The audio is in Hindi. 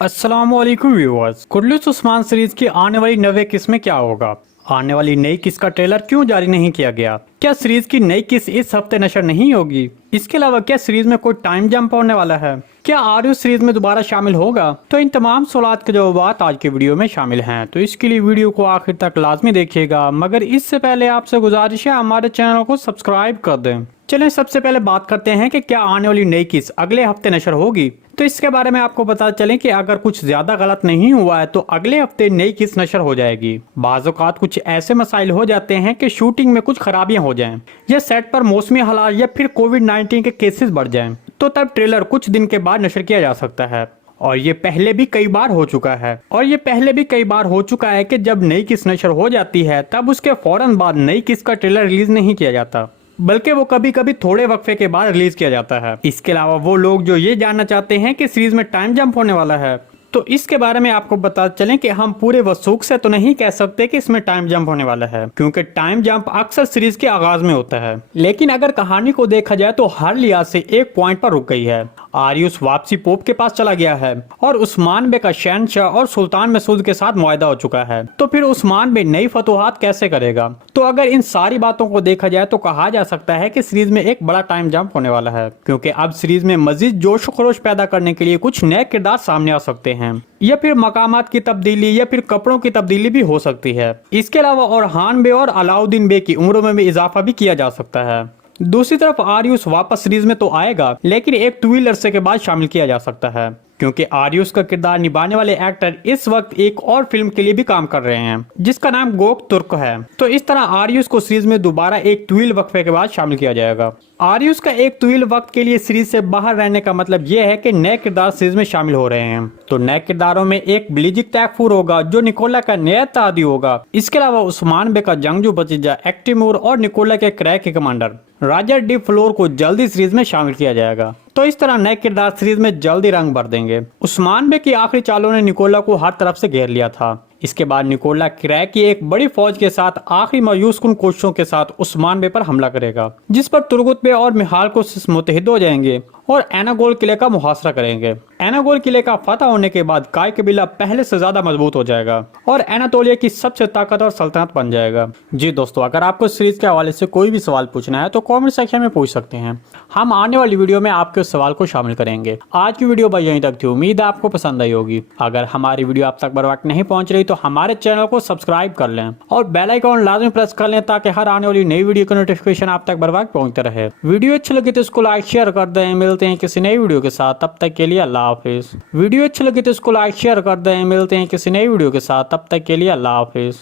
अस्सलामुअलैकुम व्यूअर्स। कुर्लिस उस्मान सीरीज की आने वाली नवे किस्त में क्या होगा? आने वाली नई किस्त का ट्रेलर क्यों जारी नहीं किया गया? क्या सीरीज की नई किस्त इस हफ्ते नशर नहीं होगी? इसके अलावा क्या सीरीज में कोई टाइम जंप होने वाला है? क्या आर्यू सीरीज में दोबारा शामिल होगा? तो इन तमाम सवालों के जवाब आज के वीडियो में शामिल हैं, तो इसके लिए वीडियो को आखिर तक लाजमी देखिएगा। मगर इससे पहले आपसे गुजारिश है हमारे चैनल को सब्सक्राइब कर दें। चलें सबसे पहले बात करते हैं कि क्या आने वाली नई किस्त अगले हफ्ते नशर होगी। तो इसके बारे में आपको पता चले कि अगर कुछ ज्यादा गलत नहीं हुआ है तो अगले हफ्ते नई किस्त नशर हो जाएगी। बाज़ औक़ात कुछ ऐसे मसाइल हो जाते हैं कि शूटिंग में कुछ खराबियां हो जाएं, या सेट पर मौसमी हालात या फिर कोविड-19 के केसेस बढ़ जाएं, तो तब ट्रेलर कुछ दिन के बाद नशर किया जा सकता है। और ये पहले भी कई बार हो चुका है कि जब नई किस्त नशर हो जाती है तब उसके फौरन बाद नई किस्त का ट्रेलर रिलीज नहीं किया जाता, बल्कि वो कभी कभी थोड़े वक्फे के बाद रिलीज किया जाता है। इसके अलावा वो लोग जो ये जानना चाहते हैं कि सीरीज में टाइम जंप होने वाला है, तो इसके बारे में आपको बता चलें कि हम पूरे वसूख से तो नहीं कह सकते कि इसमें टाइम जंप होने वाला है, क्योंकि टाइम जंप अक्सर सीरीज के आगाज में होता है। लेकिन अगर कहानी को देखा जाए तो हर लिहाज से एक पॉइंट पर रुक गई है। आर्यूस वापसी पोप के पास चला गया है और उस्मान बे का शहनशाह और सुल्तान मसूद के साथ मुआहदा हो चुका है, तो फिर उस्मान बे नई फतूहात कैसे करेगा? तो अगर इन सारी बातों को देखा जाए तो कहा जा सकता है कि सीरीज में एक बड़ा टाइम जंप होने वाला है, क्योंकि अब सीरीज में मजीद जोश खरोश पैदा करने के लिए कुछ नए किरदार सामने आ सकते हैं, या फिर मकामात की तब्दीली या फिर कपड़ों की तब्दीली भी हो सकती है। इसके अलावा औरहान बे और अलाउद्दीन बे की उम्रों में भी इजाफा भी किया जा सकता है। दूसरी तरफ आर्यूस वापस सीरीज में तो आएगा, लेकिन एक तवील अरसे के बाद शामिल किया जा सकता है, क्योंकि आर्यूस का किरदार निभाने वाले एक्टर इस वक्त एक और फिल्म के लिए भी काम कर रहे हैं जिसका नाम गोक तुर्क है। तो इस तरह आर्यूस को सीरीज में दोबारा एक तवील वक्फे के बाद शामिल किया जाएगा। आर्यूस का एक तवील वक्त के लिए सीरीज से बाहर रहने का मतलब यह है कि नए किरदार सीरीज में शामिल हो रहे हैं। तो नए किरदारों में एक बिलिजिक तैफूर होगा जो निकोला का नया तादी होगा। इसके अलावा उस्मान बे का जंगजू भतीजा एक्टिमूर और निकोला के क्रैक के कमांडर राजा डी फ्लोर को जल्दी सीरीज में शामिल किया जाएगा। तो इस तरह नए किरदार सीरीज में जल्दी रंग भर देंगे। उस्मान बे की आखिरी चालों ने निकोला को हर तरफ से घेर लिया था। इसके बाद निकोला क्रैक की एक बड़ी फौज के साथ आखिरी मायूस कुन कोशिशों के साथ उस्मान बे पर हमला करेगा, जिस पर तुर्गुत बे और मिहाल को मुतहिद हो जाएंगे और एनागोल किले का मुहासरा करेंगे। एनागोल किले का फतह होने के बाद काय कबीला पहले से ज्यादा मजबूत हो जाएगा और एनातोलिया की सबसे ताकतवर सल्तनत बन जाएगा। जी दोस्तों, अगर आपको सीरीज के हवाले से कोई भी सवाल पूछना है तो कमेंट सेक्शन में पूछ सकते हैं। हम आने वाली वीडियो में आपके उस सवाल को शामिल करेंगे। आज की वीडियो बस यहीं तक थी। उम्मीद है आपको पसंद आई होगी। अगर हमारी वीडियो आप तक बर वक्त नहीं पहुंच रही तो हमारे चैनल को सब्सक्राइब कर लें और बेल आइकन लाजमी प्रेस कर लें, ताकि हर आने वाली नई वीडियो का नोटिफिकेशन आप तक बर वक्त पहुंचता रहे। वीडियो अच्छी लगी तो इसको लाइक शेयर कर दें। मिलते हैं किसी नई वीडियो के साथ, तब तक के लिए अल्लाह हाफिज। वीडियो अच्छी लगी तो इसको लाइक शेयर कर दें। मिलते हैं किसी नई वीडियो के साथ, तब तक के लिए अल्लाह हाफिज।